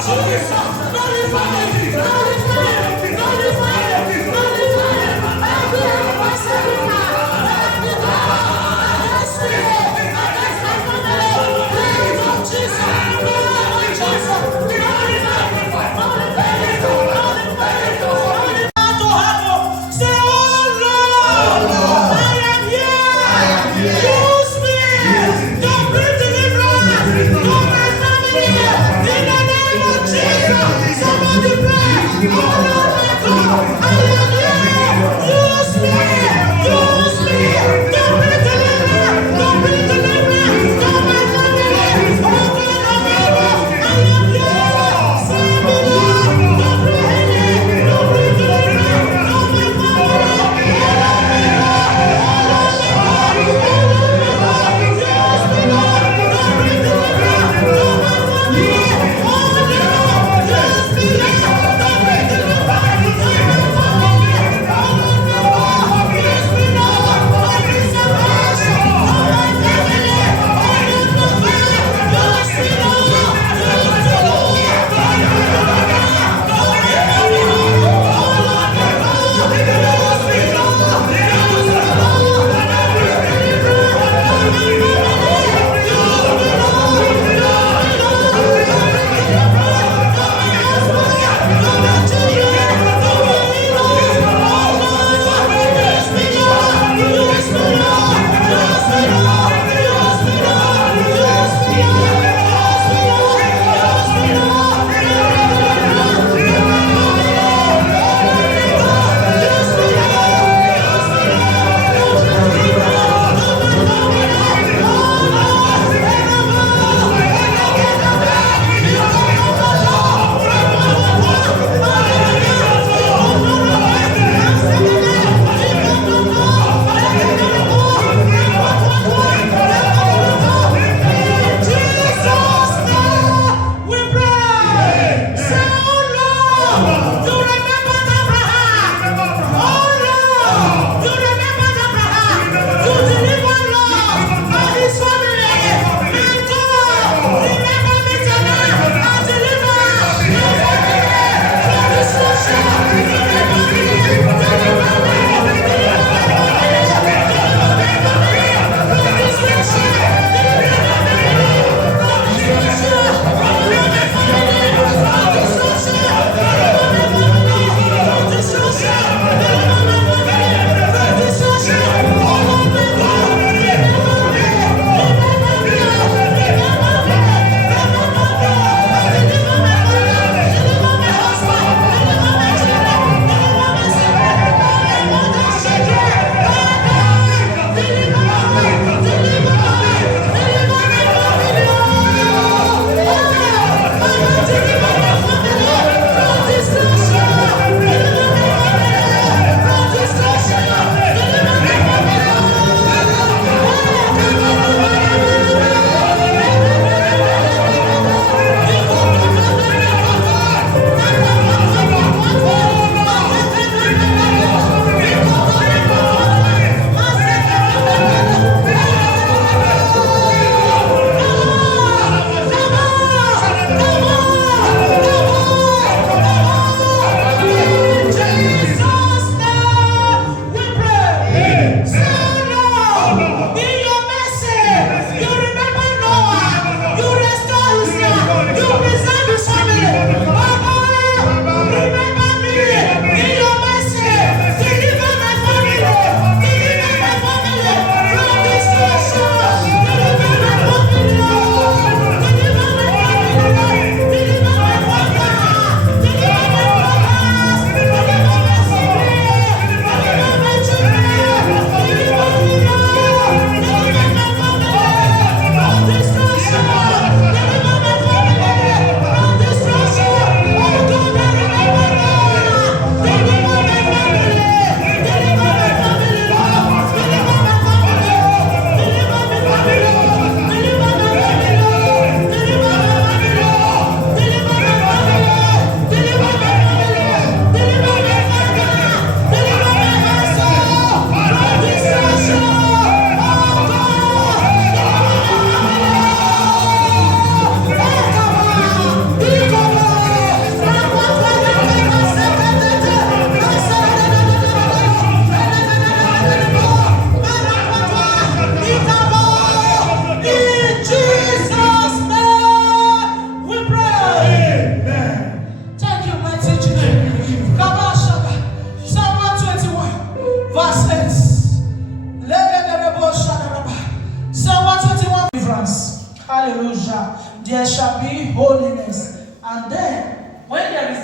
In the name of Jesus, somebody pray.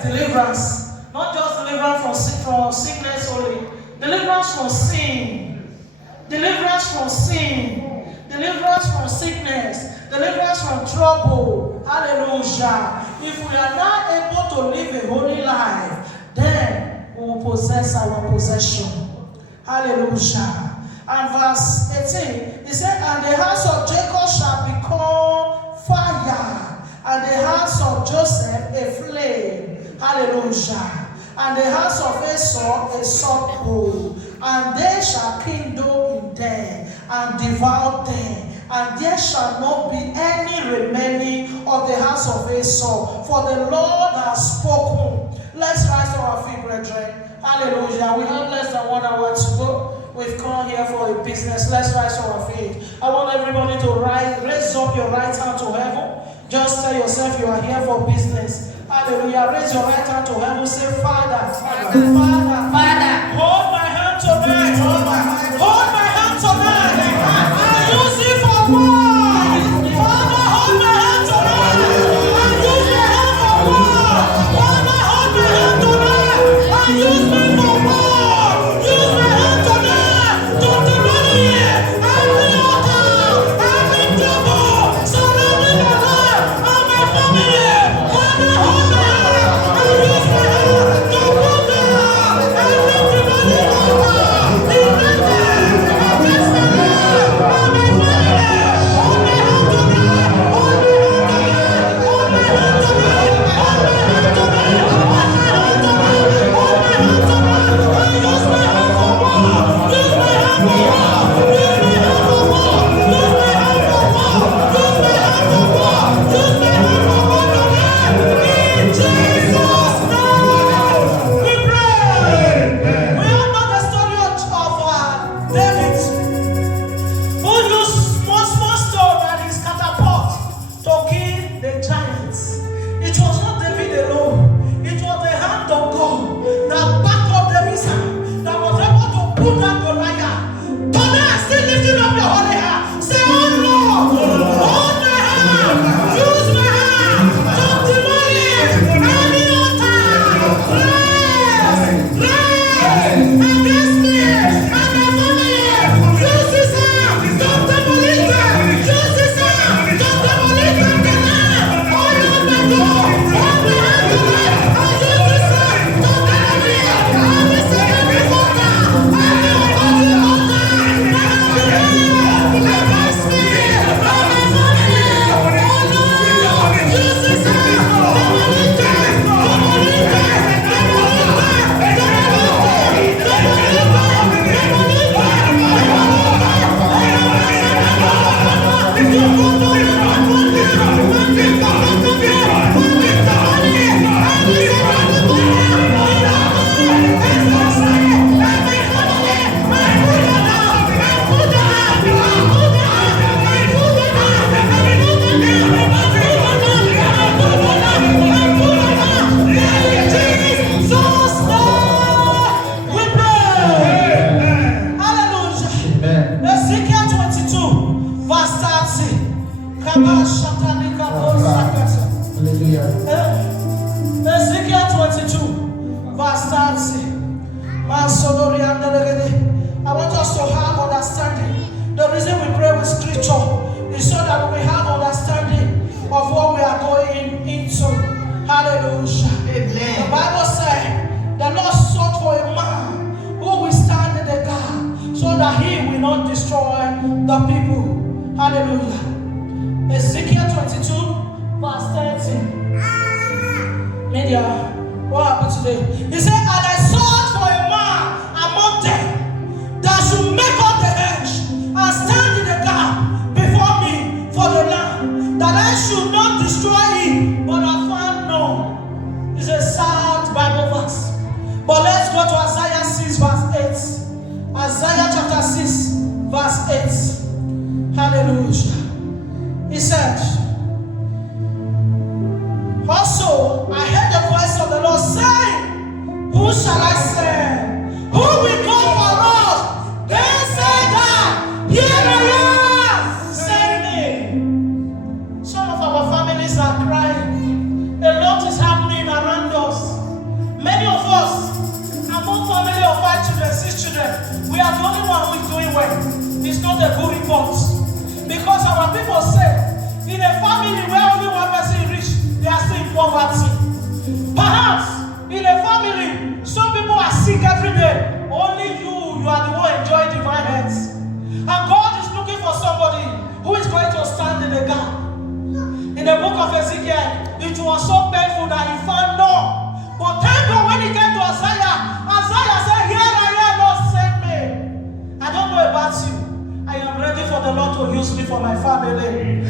deliverance. Not just deliverance from sickness only. Deliverance from sin. Deliverance from sin. Deliverance from sickness. Deliverance from trouble. Hallelujah. If we are not able to live a holy life, then we will possess our possession. Hallelujah. And verse 18, he said, and the house of Jacob shall become fire, and the house of Joseph a flame. Hallelujah. And the house of Esau a sword pole, and they shall kindle in them and devour them, and there shall not be any remaining of the house of Esau, for the Lord has spoken. Let's rise to our feet, brethren. Hallelujah. We have less than 1 hour to go. We've come here for a business. Let's rise to our feet. I want everybody to raise up your right hand to heaven. Just tell yourself you are here for business. Hallelujah. Raise your right hand to heaven. Say, Father, Father, hold my hand tonight. Hold my hand tonight. I use it for more. Father, hold my hand tonight. I use my hand for more. Father, hold my hand tonight. I use me for more. Use my hand tonight to demolish every altar, every devil surrounding my life and my family. Father, hold my hand. I use my hand to pull down every demonic altar erected against my life and my family. Hold my hand tonight. Hold my hand tonight. Hold my hand tonight. Hold my hand tonight. Hold my hand tonight. Hold my hand tonight. I use my hand for more. Use my hand for more. Use my hand for more. Use my hand for more. Use my hand for more. Use my hand for more tonight. In Jesus' name, we pray. We all know the story of David, who used small stone and his catapult to kill the giants. It was not David alone. It was the hand of God that backed up David's hand, that was able to put down Goliath. Tonight, still lifting up your holy hand. Say, oh Lord, hold my hand. Use my hand to demolish any altar raised against me and my family. Use this hand to demolish them. Use this hand to demolish them tonight. Oh Lord, my God, hold my hand tonight. I use this hand to demolish every single altar, every occultic altar that has been raised against me and my family. Oh Lord, use this hand to demolish them, demolish them, demolish them, demolish them, demolish Ezekiel 22, verse 30. Ezekiel 22, verse 30. I want us to have understanding. The reason we pray with scripture is so that we have understanding of what we are going into. Hallelujah. Amen. The Bible said the Lord sought for a man who will stand in the gap so that he will not destroy the people. Hallelujah. Ezekiel 22, verse 30. Media, what happened today? He said, and I sought for a man among them that should make up the hedge and stand in the gap before me for the land, that I should not destroy it, but I found none. It's a sad Bible verse. But let's go to Isaiah 6, verse 8. Isaiah chapter 6, verse 8. Hallelujah. He said, also I heard the voice of the Lord saying, who shall well. It's not a good report. Because our people say, in a family where only one person is rich, they are still in poverty. Perhaps in a family, some people are sick every day. Only you are the one enjoying divine health. And God is looking for somebody who is going to stand in the gap. In the book of Ezekiel, it was so painful that he found none. But thank God when he came to Isaiah, Isaiah said, "Here I am, Lord, send me." I don't know about you. I am ready for the Lord to use me for my family.